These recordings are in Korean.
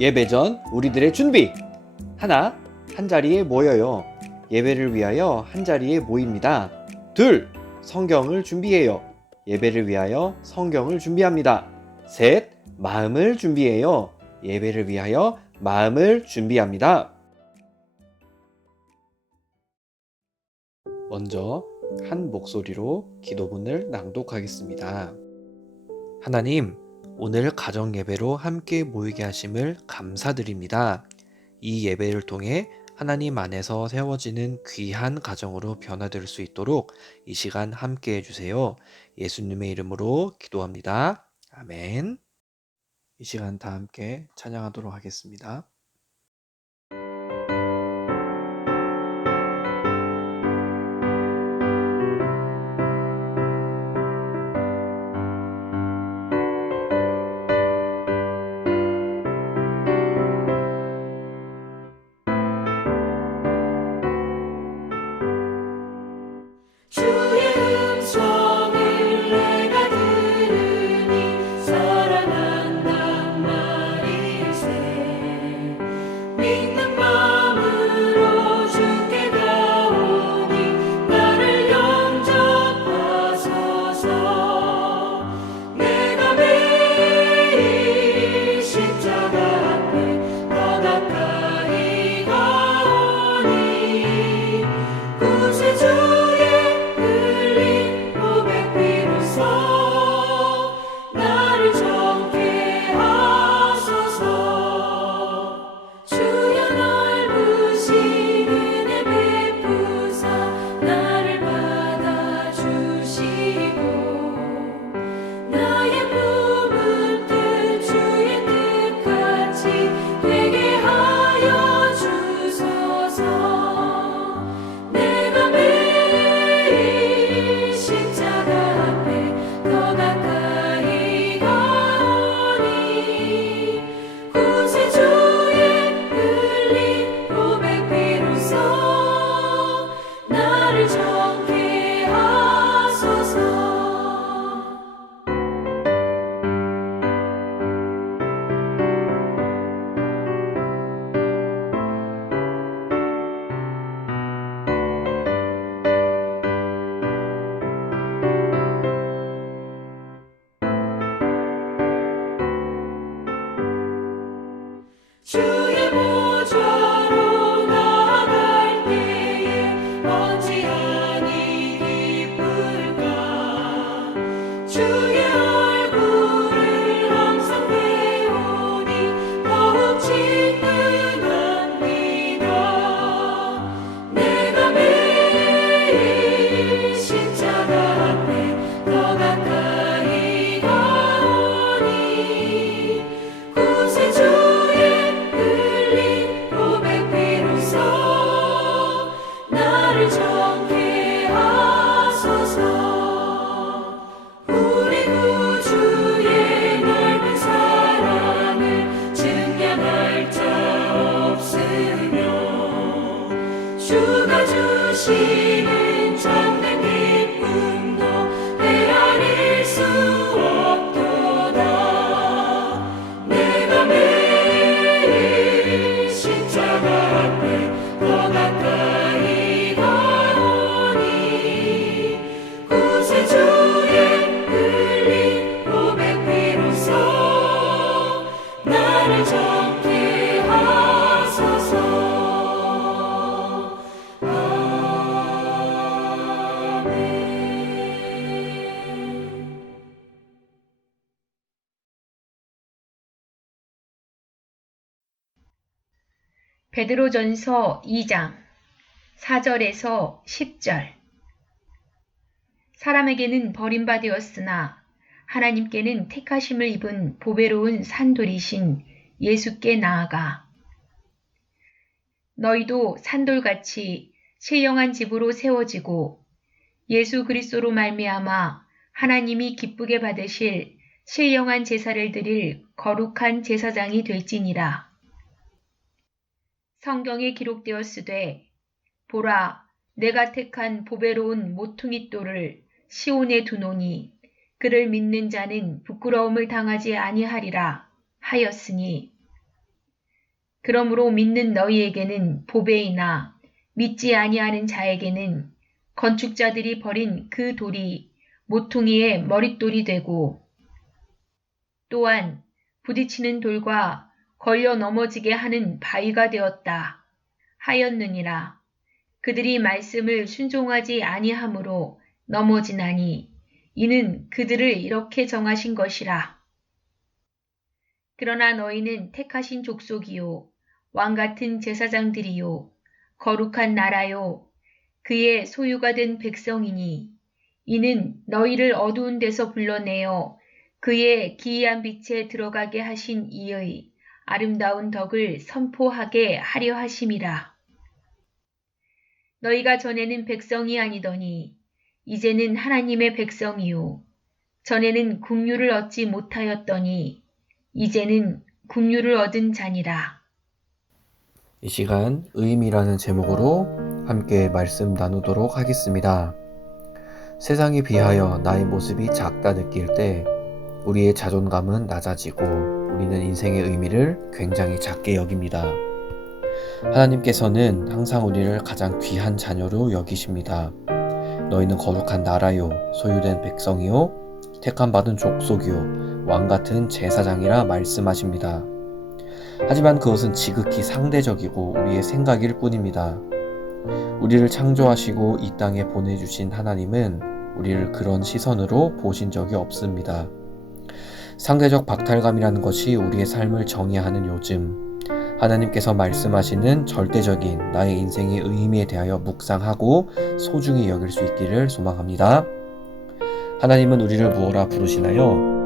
예배 전 우리들의 준비. 하나, 한 자리에 모여요. 예배를 위하여 한 자리에 모입니다. 둘, 성경을 준비해요. 예배를 위하여 성경을 준비합니다. 셋, 마음을 준비해요. 예배를 위하여 마음을 준비합니다. 먼저 한 목소리로 기도문을 낭독하겠습니다. 하나님, 오늘 가정 예배로 함께 모이게 하심을 감사드립니다. 이 예배를 통해 하나님 안에서 세워지는 귀한 가정으로 변화될 수 있도록 이 시간 함께 해주세요. 예수님의 이름으로 기도합니다. 아멘. 이 시간 다 함께 찬양하도록 하겠습니다. 베드로전서 2장 4절에서 10절 사람에게는 버림받으었으나 하나님께는 택하심을 입은 보배로운 산돌이신 예수께 나아가 너희도 산돌같이 신령한 집으로 세워지고 예수 그리스도로 말미암아 하나님이 기쁘게 받으실 신령한 제사를 드릴 거룩한 제사장이 될지니라. 성경에 기록되었으되 보라 내가 택한 보배로운 모퉁이 돌을 시온에 두노니 그를 믿는 자는 부끄러움을 당하지 아니하리라 하였으니. 그러므로 믿는 너희에게는 보배이나 믿지 아니하는 자에게는 건축자들이 버린 그 돌이 모퉁이의 머릿돌이 되고 또한 부딪히는 돌과 걸려 넘어지게 하는 바위가 되었다 하였느니라. 그들이 말씀을 순종하지 아니하므로 넘어지나니 이는 그들을 이렇게 정하신 것이라. 그러나 너희는 택하신 족속이요 왕 같은 제사장들이요 거룩한 나라요 그의 소유가 된 백성이니 이는 너희를 어두운 데서 불러내어 그의 기이한 빛에 들어가게 하신 이의 아름다운 덕을 선포하게 하려 하심이라. 너희가 전에는 백성이 아니더니 이제는 하나님의 백성이요 전에는 국류를 얻지 못하였더니 이제는 국류를 얻은 자니라. 이 시간 의미라는 제목으로 함께 말씀 나누도록 하겠습니다. 세상에 비하여 나의 모습이 작다 느낄 때 우리의 자존감은 낮아지고 우리는 인생의 의미를 굉장히 작게 여깁니다. 하나님께서는 항상 우리를 가장 귀한 자녀로 여기십니다. 너희는 거룩한 나라요, 소유된 백성이요, 택함 받은 족속이요, 왕 같은 제사장이라 말씀하십니다. 하지만 그것은 지극히 상대적이고 우리의 생각일 뿐입니다. 우리를 창조하시고 이 땅에 보내주신 하나님은 우리를 그런 시선으로 보신 적이 없습니다. 상대적 박탈감이라는 것이 우리의 삶을 정의하는 요즘, 하나님께서 말씀하시는 절대적인 나의 인생의 의미에 대하여 묵상하고 소중히 여길 수 있기를 소망합니다. 하나님은 우리를 무엇라 부르시나요?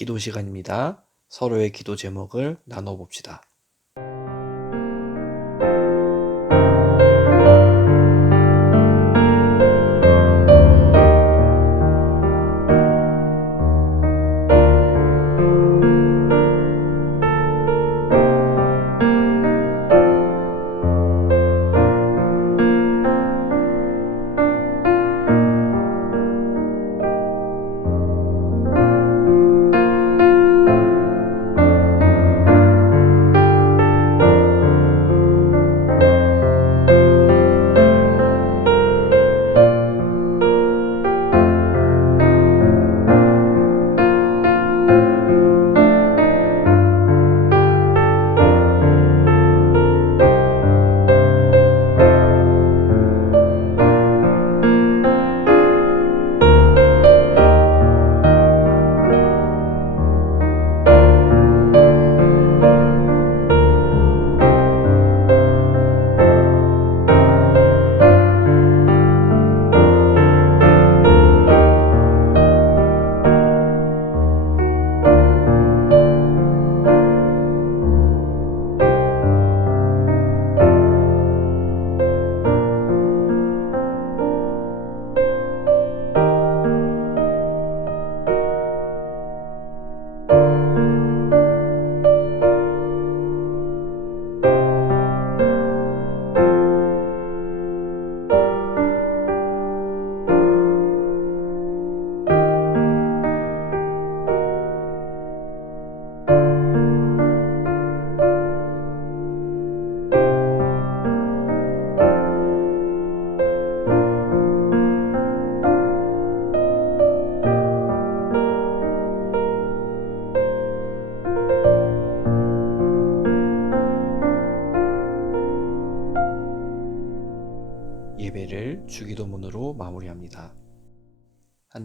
기도 시간입니다. 서로의 기도 제목을 나눠 봅시다.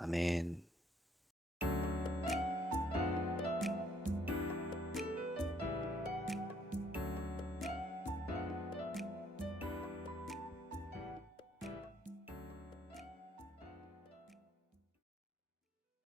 아멘.